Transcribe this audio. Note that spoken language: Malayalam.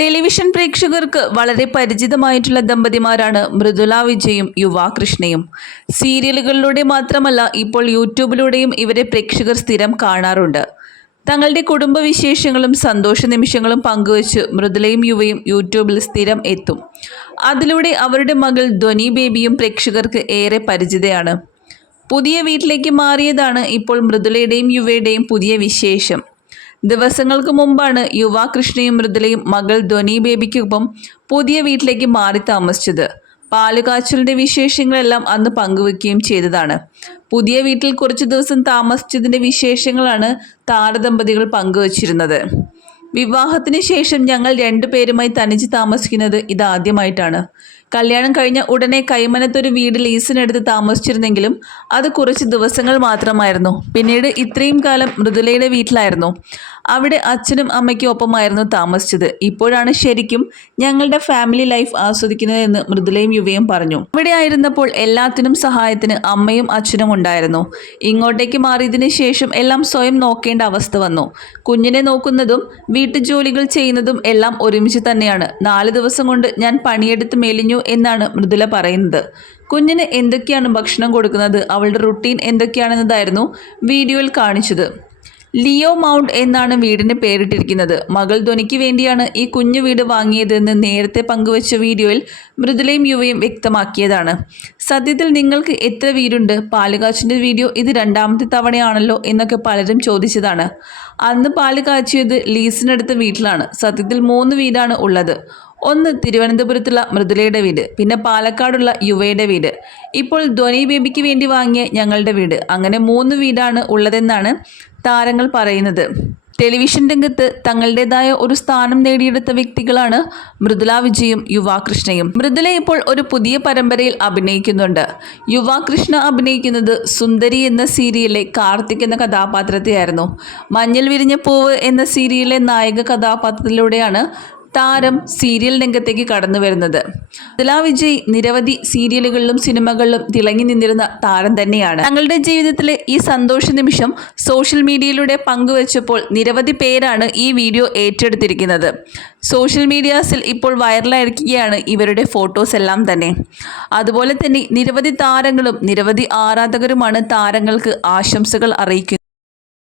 ടെലിവിഷൻ പ്രേക്ഷകർക്ക് വളരെ പരിചിതമായിട്ടുള്ള ദമ്പതിമാരാണ് മൃദുല വിജയും യുവാ കൃഷ്ണയും. സീരിയലുകളിലൂടെ മാത്രമല്ല ഇപ്പോൾ യൂട്യൂബിലൂടെയും ഇവരെ പ്രേക്ഷകർ സ്ഥിരം കാണാറുണ്ട്. തങ്ങളുടെ കുടുംബവിശേഷങ്ങളും സന്തോഷ നിമിഷങ്ങളും പങ്കുവച്ച് മൃദുലയും യുവയും യൂട്യൂബിൽ സ്ഥിരം എത്തും. അതിലൂടെ അവരുടെ മകൾ ധ്വനി ബേബിയും പ്രേക്ഷകർക്ക് ഏറെ പരിചിതയാണ്. പുതിയ വീട്ടിലേക്ക് മാറിയതാണ് ഇപ്പോൾ മൃദുലയുടെയും യുവയുടെയും പുതിയ വിശേഷം. ദിവസങ്ങൾക്ക് മുമ്പാണ് യുവ കൃഷ്ണയും മൃദുലയും മകൾ ധ്വനി ബേബിക്കൊപ്പം പുതിയ വീട്ടിലേക്ക് മാറി താമസിച്ചത്. പാലുകാച്ചലിന്റെ വിശേഷങ്ങളെല്ലാം അന്ന് പങ്കുവെക്കുകയും ചെയ്തതാണ്. പുതിയ വീട്ടിൽ കുറച്ച് ദിവസം താമസിച്ചതിന്റെ വിശേഷങ്ങളാണ് താരദമ്പതികൾ പങ്കുവച്ചിരുന്നത്. വിവാഹത്തിന് ശേഷം ഞങ്ങൾ രണ്ടുപേരുമായി തനിച്ച് താമസിക്കുന്നത് ഇതാദ്യമായിട്ടാണ്. കല്യാണം കഴിഞ്ഞ ഉടനെ കൈമനത്തൊരു വീട് ലീസിനെടുത്ത് താമസിച്ചിരുന്നെങ്കിലും അത് കുറച്ച് ദിവസങ്ങൾ മാത്രമായിരുന്നു. പിന്നീട് ഇത്രയും കാലം മൃദുലയുടെ വീട്ടിലായിരുന്നു. അവിടെ അച്ഛനും അമ്മയ്ക്കും ഒപ്പമായിരുന്നു താമസിച്ചത്. ഇപ്പോഴാണ് ശരിക്കും ഞങ്ങളുടെ ഫാമിലി ലൈഫ് ആസ്വദിക്കുന്നതെന്ന് മൃദുലയും യുവയും പറഞ്ഞു. ഇവിടെ ആയിരുന്നപ്പോൾ എല്ലാത്തിനും സഹായത്തിന് അമ്മയും അച്ഛനും ഉണ്ടായിരുന്നു. ഇങ്ങോട്ടേക്ക് മാറിയതിന് ശേഷം എല്ലാം സ്വയം നോക്കേണ്ട അവസ്ഥ വന്നു. കുഞ്ഞിനെ നോക്കുന്നതും വീട്ടുജോലികൾ ചെയ്യുന്നതും എല്ലാം ഒരുമിച്ച് തന്നെയാണ്. നാല് ദിവസം കൊണ്ട് ഞാൻ പണിയെടുത്ത് മെലിഞ്ഞു എന്നാണ് മൃദുല പറയുന്നത്. കുഞ്ഞിന് എന്തൊക്കെയാണ് ഭക്ഷണം കൊടുക്കുന്നത്? അവളുടെ റുട്ടീൻ എന്തൊക്കെയാണെന്നതായിരുന്നു വീഡിയോയിൽ കാണിച്ചത്. ലിയോ മൗണ്ട് എന്നാണ് വീടിന് പേരിട്ടിരിക്കുന്നത്. മകൾ ധ്വനിക്ക് വേണ്ടിയാണ് ഈ കുഞ്ഞു വീട് വാങ്ങിയതെന്ന് നേരത്തെ പങ്കുവച്ച വീഡിയോയിൽ മൃദുലയും യുവയും വ്യക്തമാക്കിയതാണ്. സത്യത്തിൽ നിങ്ങൾക്ക് എത്ര വീടുണ്ട്? പാലുകാച്ചിന്റെ വീഡിയോ ഇത് രണ്ടാമത്തെ തവണയാണല്ലോ എന്നൊക്കെ പലരും ചോദിച്ചതാണ്. അന്ന് പാൽ കാച്ചിയത് ലീസിനടുത്ത വീട്ടിലാണ്. സത്യത്തിൽ മൂന്ന് വീടാണ് ഉള്ളത്. ഒന്ന് തിരുവനന്തപുരത്തുള്ള മൃദുലയുടെ വീട് പിന്നെ പാലക്കാടുള്ള യുവയുടെ വീട്. ഇപ്പോൾ ധ്വനി ബേബിക്ക് വേണ്ടി വാങ്ങിയ ഞങ്ങളുടെ വീട്. അങ്ങനെ മൂന്ന് വീടാണ് ഉള്ളതെന്നാണ് താരങ്ങൾ പറയുന്നത്. ടെലിവിഷൻ രംഗത്ത് തങ്ങളുടേതായ ഒരു സ്ഥാനം നേടിയെടുത്ത വ്യക്തികളാണ് മൃദുല വിജയും യുവാകൃഷ്ണയും മൃദുല ഇപ്പോൾ ഒരു പുതിയ പരമ്പരയിൽ അഭിനയിക്കുന്നുണ്ട്. യുവാകൃഷ്ണ അഭിനയിക്കുന്നത് സുന്ദരി എന്ന സീരിയലിലെ കാർത്തിക് എന്ന കഥാപാത്രത്തെയായിരുന്നു. മഞ്ഞൾ വിരിഞ്ഞ പൂവ് എന്ന സീരിയലിലെ നായക കഥാപാത്രത്തിലൂടെയാണ് താരം സീരിയൽ രംഗത്തേക്ക് കടന്നു വരുന്നത്. അതിലാ വിജയ് നിരവധി സീരിയലുകളിലും സിനിമകളിലും തിളങ്ങി നിന്നിരുന്ന താരം തന്നെയാണ്. തങ്ങളുടെ ജീവിതത്തിലെ ഈ സന്തോഷ നിമിഷം സോഷ്യൽ മീഡിയയിലൂടെ പങ്കുവച്ചപ്പോൾ നിരവധി പേരാണ് ഈ വീഡിയോ ഏറ്റെടുത്തിരിക്കുന്നത്. സോഷ്യൽ മീഡിയാസിൽ ഇപ്പോൾ വൈറലായിരിക്കുകയാണ് ഇവരുടെ ഫോട്ടോസ് എല്ലാം തന്നെ. അതുപോലെ തന്നെ നിരവധി താരങ്ങളും നിരവധി ആരാധകരുമാണ് താരങ്ങൾക്ക് ആശംസകൾ അറിയിക്കുന്നത്.